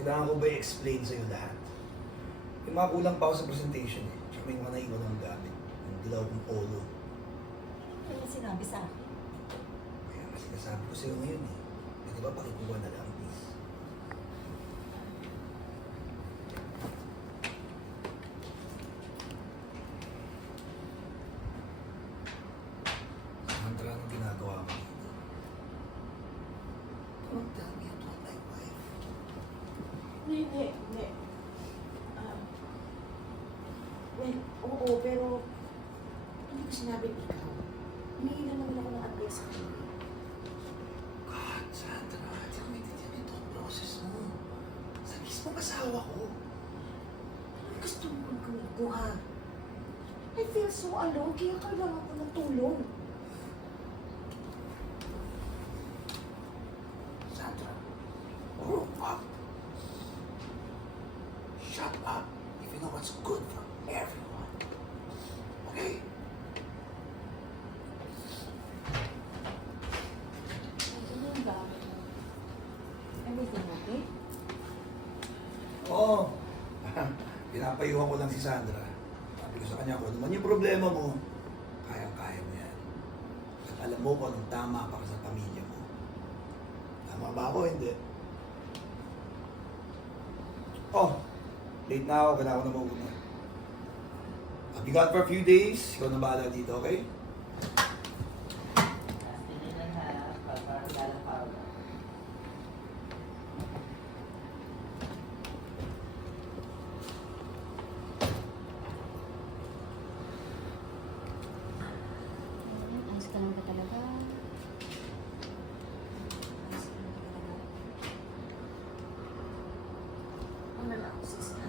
Kailangan ko ba i-explain sa'yo lahat? Yung mga kulang pa ako sa presentation eh. Tsaka may mga naiwan akong gamit. Yung dilaw kong polo. Ano yung sinabi sa akin? Kaya mas sinasabi ko sa'yo ngayon eh. Pwede ba pakikuha na lang, please? Sandra, anong ginagawa mo dito? Don't tell me you told my wife. Hindi. Well, oo, pero hindi ko sinabing ikaw. Humingi lang naman ako ng advice sa kanya. God, Sandra, hindi ko maintindihan yung thought process mo. Sa mismong asawa ko. Ano gusto mo kong kumikuha? I feel so alone, kaya kailangan ko ng tulong. Sandra, grow up. Shut up if you know what's good for everyone. Okay? Ano yung gamit mo? Everything okay? Oo. Pinapayuhan ko lang si Sandra. Sabi ko sa kanya, kung ano man yung problema mo, kayang-kaya mo yan. At alam mo kung anong tama para sa pamilya mo. Tama ba ako? Hindi. Oh, late na ako. Kailangan ko na mauna. I'll be gone for a few days. Ikaw na bahala dito, okay? Ayos ka lang ba talaga? Ayos ka lang ba talaga? Ano na ako, sis na?